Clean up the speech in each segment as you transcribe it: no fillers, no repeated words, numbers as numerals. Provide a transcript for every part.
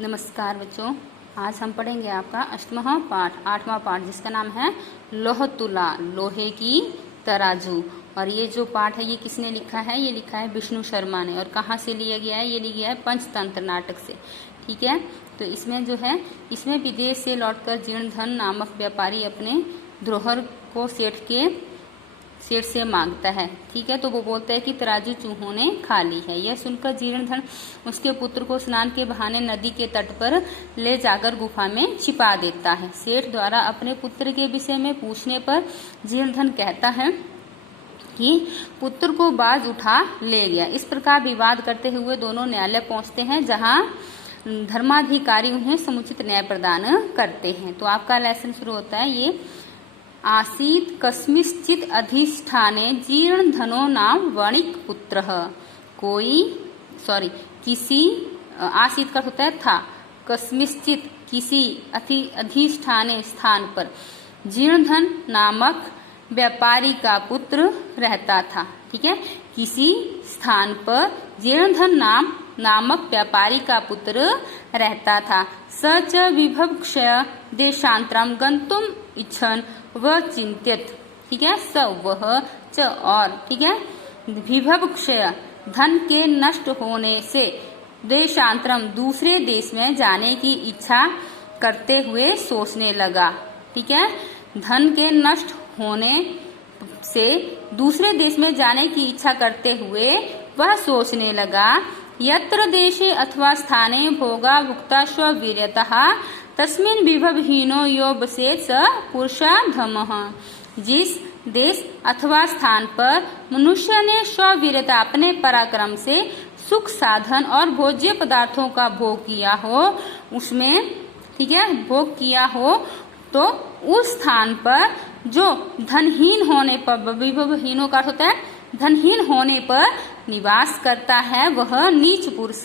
नमस्कार बच्चों, आज हम पढ़ेंगे आपका अष्टमः पाठ, 8वां पाठ, जिसका नाम है लोह तुला, लोहे की तराजू। और ये जो पाठ है ये किसने लिखा है? ये लिखा है विष्णु शर्मा ने। और कहाँ से लिया गया है? ये लिया गया है पंचतंत्र नाटक से। ठीक है, तो इसमें जो है, इसमें विदेश से लौटकर जीर्णधन नामक व्यापारी अपने धरोहर को सेठ से मांगता है। ठीक है, तो वो बोलता है कि तराजू चूहों ने खा ली है। यह सुनकर जीर्णधन उसके पुत्र को स्नान के बहाने नदी के तट पर ले जाकर गुफा में छिपा देता है। सेठ द्वारा अपने पुत्र के विषय में पूछने पर जीर्णधन कहता है कि पुत्र को बाज उठा ले गया। इस प्रकार विवाद करते हुए दोनों न्यायालय पहुंचते हैं, जहां धर्माधिकारी उन्हें समुचित न्याय प्रदान करते हैं। तो आपका लेसन शुरू होता है। ये आसीत कस्मिंश्चित् अधिष्ठाने जीर्णधनो नाम वणिक पुत्रः। किसी आसीत का होता है था, कस्मिंश्चित् किसी अधिष्ठाने स्थान पर जीर्णधन नामक व्यापारी का पुत्र रहता था। ठीक है, किसी स्थान पर जीर्णधन नामक व्यापारी का पुत्र रहता था। स च विभवक्षय देशांतरम गंतुम इच्छन व चिंतित। ठीक है, स वह, च और, ठीक है, विभवक्षय धन के नष्ट होने से देशांतरम दूसरे देश में जाने की इच्छा करते हुए सोचने लगा। ठीक है, धन के नष्ट होने से दूसरे देश में जाने की इच्छा करते हुए वह सोचने लगा। यत्र देशे अथवा स्थाने भोगा भुक्ता स्ववीर्यतः तस्मिन् विभवहीनो यो बसेत् स पुरुषाधमः। जिस देश अथवा स्थान पर मनुष्य ने स्ववीर्यता अपने पराक्रम से सुख साधन और भोज्य पदार्थों का भोग किया हो, उसमें, ठीक है, भोग किया हो, तो उस स्थान पर जो धनहीन होने पर, विभवहीनों का होता है धनहीन होने पर निवास करता है, वह नीच पुरुष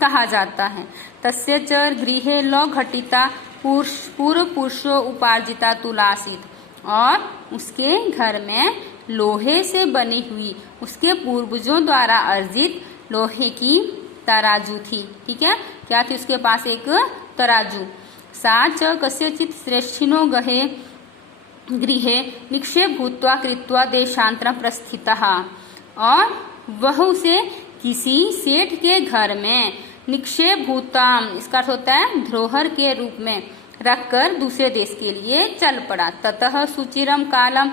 कहा जाता है। तस्य च गृहे लौ घटिता पूर्व पुरुषो उपार्जिता तुलासीत। और उसके घर में लोहे से बनी हुई उसके पूर्वजों द्वारा अर्जित लोहे की तराजू थी। ठीक है, क्या थी? उसके पास एक तराजू। सा च कस्यचित् श्रेष्ठिनो गृहे निक्षेप भूत्वा कृत्वा देशांतरं प्रस्थितः। और वह उसे किसी सेठ के घर में निक्षेप भूताम, इसका अर्थ होता है धरोहर के रूप में, रखकर दूसरे देश के लिए चल पड़ा। ततः सुचिरम कालम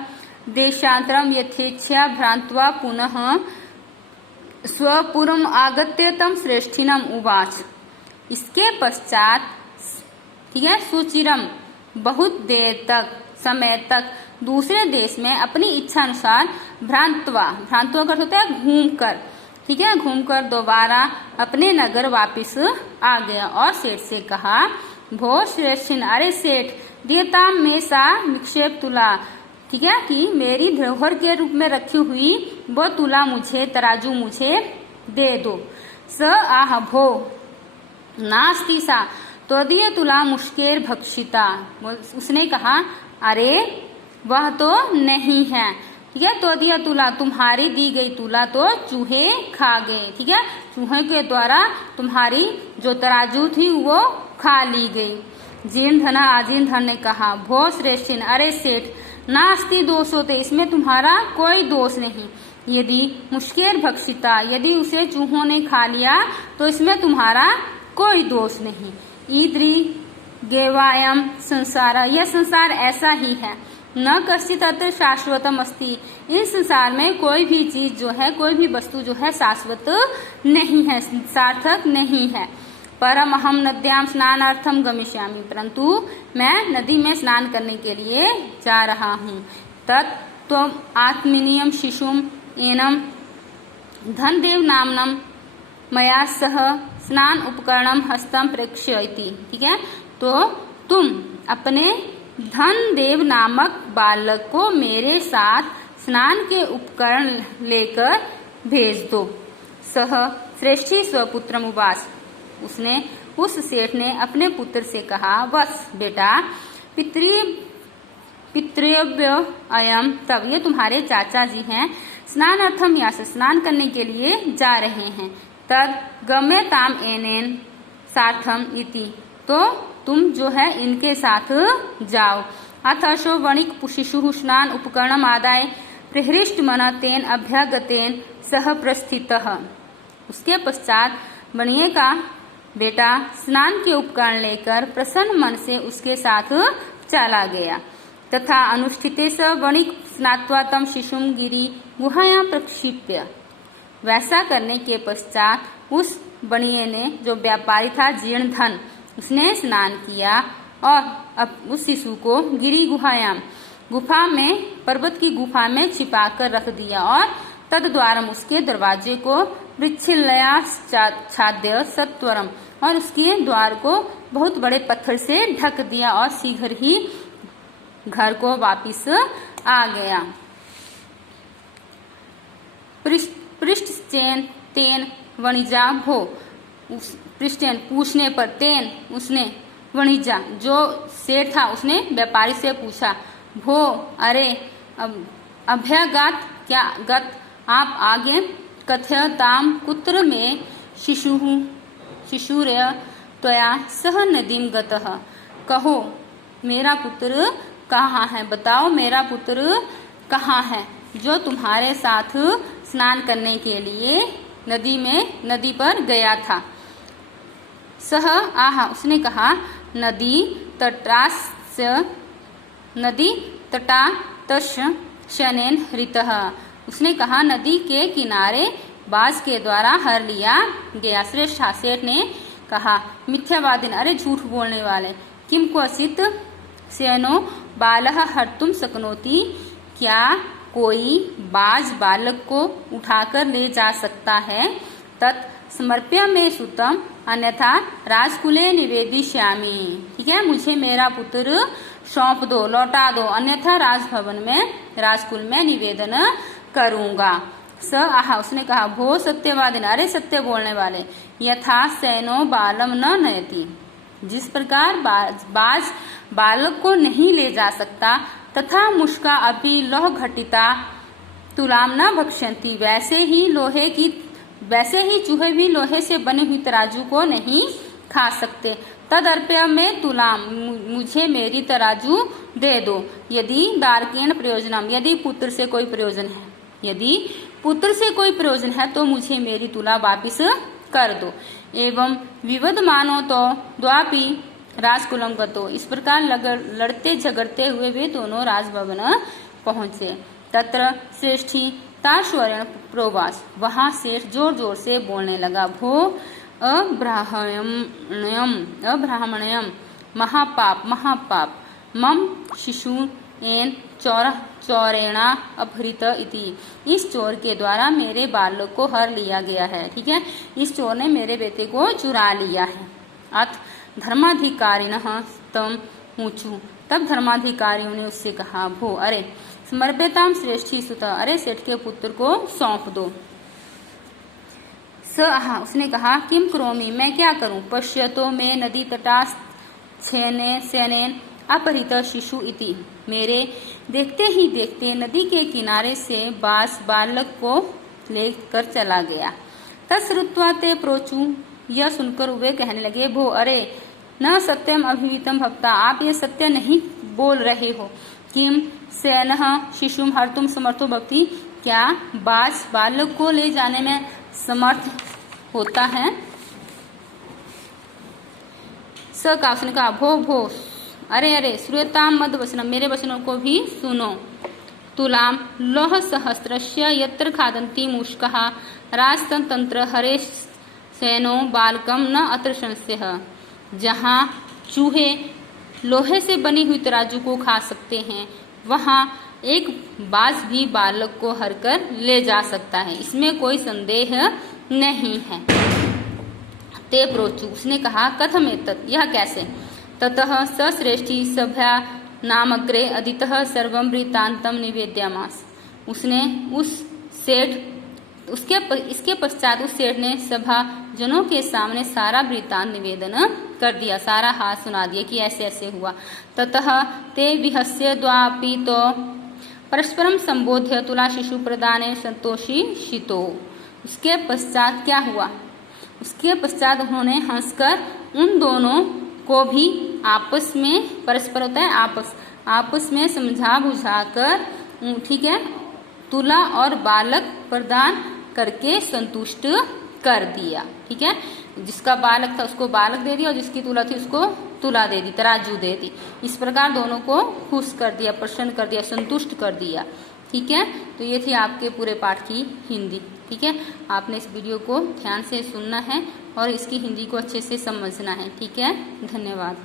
देशांतरम यथेच्छया भ्रांत्वा पुनः स्वपुरम आगत्य तम श्रेष्ठिनम उवाच। इसके पश्चात, ठीक है, सुचिरम बहुत देर तक, समय तक दूसरे देश में अपनी इच्छा अनुसार भ्रांत्वा का होता है घूमकर, ठीक है, घूमकर दोबारा अपने नगर वापिस आ गया और सेठ से कहा, भो श्रेष्ठिन, अरे सेठ, देताम में सा निक्षेप तुला। ठीक है, कि मेरी धरोहर के रूप में रखी हुई वो तुला मुझे, तराजू मुझे दे दो। स आह भो नास्ति सा त्वदीय तुला मुष्केर भक्षिता। उसने कहा, अरे वह तो नहीं है। ठीक है, त्वदीय तुला, तुम्हारी दी गई तुला तो चूहे खा गए। ठीक है, चूहे के द्वारा तुम्हारी जो तराजू थी वो खा ली गई। जीर्णधन ने कहा, भो श्रेष्ठिन, अरे सेठ, नास्ति दोष होते, इसमें तुम्हारा कोई दोष नहीं। यदि मुष्केर भक्षिता, यदि उसे चूहों ने खा लिया तो इसमें तुम्हारा कोई दोष नहीं। ईदृ गेवायम संसार, यह संसार ऐसा ही है। न कश्चित् अत्र शाश्वतम अस्ति, इस संसार में कोई भी चीज जो है, कोई भी वस्तु जो है शाश्वत नहीं है, सार्थक नहीं है। परम अहम नद्याम स्नानार्थम गमिष्यामि, परंतु मैं नदी में स्नान करने के लिए जा रहा हूँ। तत्त्वम् आत्मनीयम शिशुम एनम धनदेव नामनम मया सह स्नान उपकरणम हस्तम प्रेक्ष्यति। ठीक है, तो तुम अपने धनदेव नामक बालक को मेरे साथ स्नान के उपकरण लेकर भेज दो। सह श्रेष्ठी स्वपुत्रम उवाच, उसने, उस सेठ ने अपने पुत्र से कहा, बस बेटा, पितृव्य अयम, तब ये तुम्हारे चाचा जी हैं, स्नानार्थम यहाँ से स्नान करने के लिए जा रहे हैं। तद गम्यताम एनेन साथम इति, तो तुम जो है इनके साथ जाओ। अथ अशो वणिक शिशु स्नान उपकरणम आदाय प्रहृष्ट मन तेन अभ्यागतेन सह प्रस्थितः। उसके पश्चात बनिए का बेटा स्नान के उपकरण लेकर प्रसन्न मन से उसके साथ चला गया। तथा अनुष्ठिते स वणिक स्नात्वा तम शिशुम गिरी गुहायां प्रक्षिप्य। वैसा करने के पश्चात उस बनिए ने, जो व्यापारी था जीर्ण धन, उसने स्नान किया और अब उस शिशु को गिरी गुहायाम, गुफा में, पर्वत की गुफा में छिपा कर रख दिया और तद द्वारम, उसके दरवाजे को वृक्षलया छाद्य सत्वरम, और उसके द्वार को बहुत बड़े पत्थर से ढक दिया और शीघ्र ही घर को वापिस आ गया। पृष्ठ तेन वणिजा भो, पृष्ठेन पूछने पर, तेन उसने, वणिजा जो सेठ था उसने व्यापारी से पूछा, भो अरे अभ्यागत, क्या गत आप आगे, कथयताम कुत्र में शिशुर्य त्वया सह नदीम गतः, कहो मेरा पुत्र कहाँ है, बताओ मेरा पुत्र कहाँ है जो तुम्हारे साथ स्नान करने के लिए नदी पर गया था। सह आह, उसने कहा, नदी तटातस्य शनेन हृतः, उसने कहा नदी के किनारे बाज के द्वारा हर लिया गया। श्रेष्ठ सेठ ने कहा, मिथ्यावादिन, अरे झूठ बोलने वाले, किम क्वचित सेनो बालः हर्तुम शक्नोति, क्या कोई बाज बालक को उठाकर ले जा सकता है। तत् समर्प्य में सुतम अन्यथा राजकुले निवेदिष्यामि, ठीक है, मुझे मेरा पुत्र सौंप दो, लौटा दो, अन्यथा राजभवन में, राजकुल में निवेदन करूंगा। स आह, उसने कहा, भो सत्यवादिन, अरे सत्य बोलने वाले, यथा सैनो बालम न नयति, जिस प्रकार बाज बालक को नहीं ले जा सकता, तथा मुष्का अपि लौह घटिता तुलाम न भक्षन्ति, वैसे ही चूहे भी लोहे से बनी हुई तराजू को नहीं खा सकते। तदर्प्य में तुलाम, मुझे मेरी तराजू दे दो। यदि दारकेण प्रयोजनम, यदि पुत्र से कोई प्रयोजन है, यदि पुत्र से कोई प्रयोजन है तो मुझे मेरी तुला वापिस कर दो। एवं विवद मानो तो द्वापि राजकुलम गतो, इस प्रकार लड़ते झगड़ते हुए वे दोनों राजभवन पहुंचे। तत्र श्रेष्ठी ताश्वरण प्रोवास, वहां सेठ जोर जोर से बोलने लगा, भो अब्राह्मण्यम महापाप महापाप, मम शिशु एन चौरेणा अपहृत इति, इस चोर के द्वारा मेरे बालक को हर लिया गया है, ठीक है, इस चोर ने मेरे बेटे को चुरा लिया है। अथ धर्माधिकारिणः तम ऊंचू, तब धर्माधिकारियों ने उससे कहा, भो अरे समर्प्यताम श्रेष्ठी सुत, अरे सेठ के पुत्र को सौंप दो। स आह, उसने कहा, किम करोमि, मैं क्या करूं, पश्यतो में नदी तटास्थ सेनेन अपहृत शिशु इति, मेरे देखते ही देखते नदी के किनारे से बालक को लेकर चला गया। तत्श्रुत्वा ते प्रोचु, यह सुनकर वे कहने लगे, भो अरे न सत्यम अभिहितम भक्ता, आप ये सत्य नहीं बोल रहे हो। किम सैनः शिशुम हर्तुम समर्थो भक्ति, क्या बाज बालक को ले जाने में समर्थ होता है। स का, उसने कहा, भो भो अरे अरे श्रूयताम मद वचनम, मेरे वचनों को भी सुनो। तुलाम लोह सहस्रस्य यत्र खादन्ति मूषकः राजतंत्र हरे सैनो बालकम न अत्र संशयः, जहाँ चूहे लोहे से बनी हुई तराजू को खा सकते हैं, वहाँ एक बाज भी बालक को हर कर ले जा सकता है, इसमें कोई संदेह नहीं है। ते प्रोचु, उसने कहा, कथम एतत्, यह कैसे। ततः स श्रेष्ठी सभा नामग्रे अदितः सर्वं वृत्तांतम निवेद्यामास, उसने उस सेठ इसके पश्चात उस सेठ ने सभा जनों के सामने सारा वृत्तांत निवेदन कर दिया, सारा हाथ सुना दिया कि ऐसे ऐसे हुआ। ततः ते विहस्य द्वापि तो परस्परम संबोध्य तुला शिशु प्रदाने संतोषी शितो, उसके पश्चात क्या हुआ, उसके पश्चात उन्होंने हंसकर उन दोनों को भी आपस में, परस्पर होता है आपस में समझा बुझाकर, ठीक है, तुला और बालक प्रदान करके संतुष्ट कर दिया। ठीक है, जिसका बालक था उसको बालक दे दिया और जिसकी तुला थी उसको तुला दे दी, तराजू दे दी। इस प्रकार दोनों को खुश कर दिया, प्रसन्न कर दिया, संतुष्ट कर दिया। ठीक है, तो ये थी आपके पूरे पाठ की हिंदी। ठीक है, आपने इस वीडियो को ध्यान से सुनना है और इसकी हिंदी को अच्छे से समझना है। ठीक है, धन्यवाद।